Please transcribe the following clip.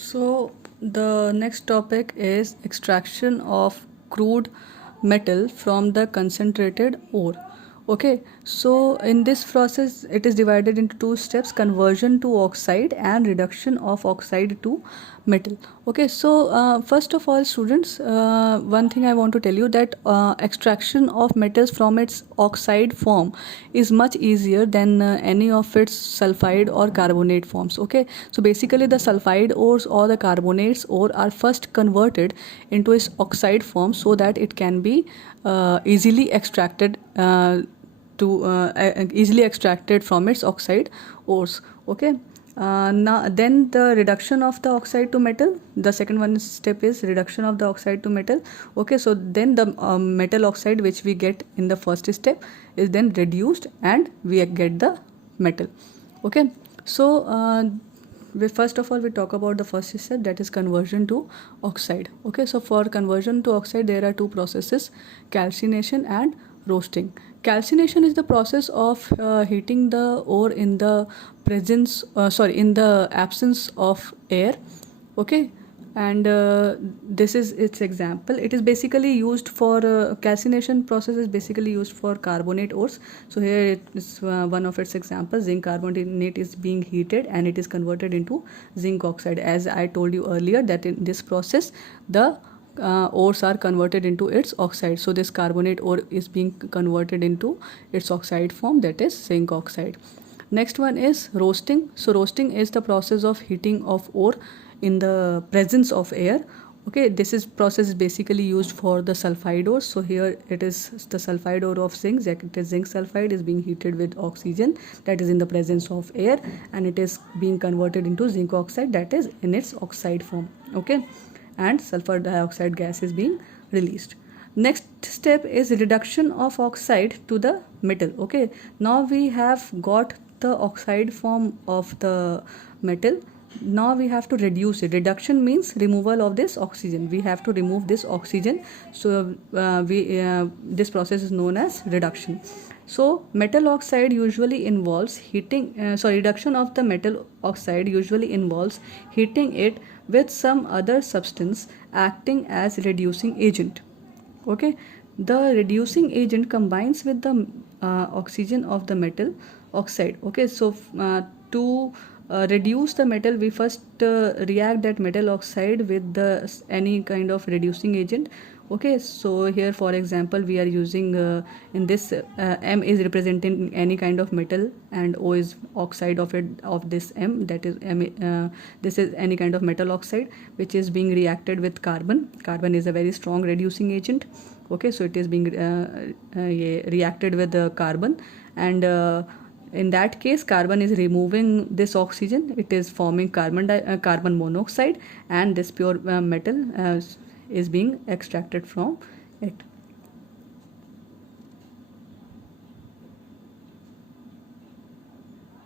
So the next topic is extraction of crude metal from the concentrated ore. Okay, so in this process it is divided into two steps: conversion to oxide and reduction of oxide to metal. Okay, so first of all, students, one thing I want to tell you that extraction of metals from its oxide form is much easier than any of its sulfide or carbonate forms. Okay, so basically the sulfide ores or the carbonates ore are first converted into its oxide form so that it can be easily extracted easily extracted from its oxide ores. Okay, now then the reduction of the oxide to metal, the second one step is reduction of the oxide to metal. Okay, so then the metal oxide which we get in the first step is then reduced and we get the metal. Okay, so first of all we talk about the first step, that is conversion to oxide. Okay, so for conversion to oxide there are two processes: calcination and roasting. Calcination is the process of heating the ore in the in the absence of air. Okay, and this is its example. It is basically used for calcination process is basically used for carbonate ores. So here it is one of its examples. Zinc carbonate is being heated and it is converted into zinc oxide. As I told you earlier that in this process the ores are converted into its oxide. So this carbonate ore is being converted into its oxide form, that is zinc oxide. Next one is roasting. So roasting is the process of heating of ore in the presence of air. Okay, this is process is basically used for the sulfide ore. So here it is the sulfide ore of zinc, it is zinc sulfide is being heated with oxygen that is in the presence of air, and it is being converted into zinc oxide that is in its oxide form. Okay, and sulfur dioxide gas is being released. Next step is reduction of oxide to the metal. Okay, now we have got the oxide form of the metal. Now we have to reduce it. Reduction means removal of this oxygen. We have to remove this oxygen. So this process is known as reduction. So metal oxide usually involves reduction of the metal oxide usually involves heating it with some other substance acting as reducing agent. Okay, the reducing agent combines with the oxygen of the metal oxide. Okay, so to reduce the metal we first react that metal oxide with the any kind of reducing agent. Okay, so here for example we are using in this M is representing any kind of metal and O is oxide of it, of this M, that is M. This is any kind of metal oxide which is being reacted with carbon. Carbon is a very strong reducing agent. Okay, so it is being reacted with the carbon, and in that case carbon is removing this oxygen, it is forming carbon monoxide, and this pure metal is being extracted from it.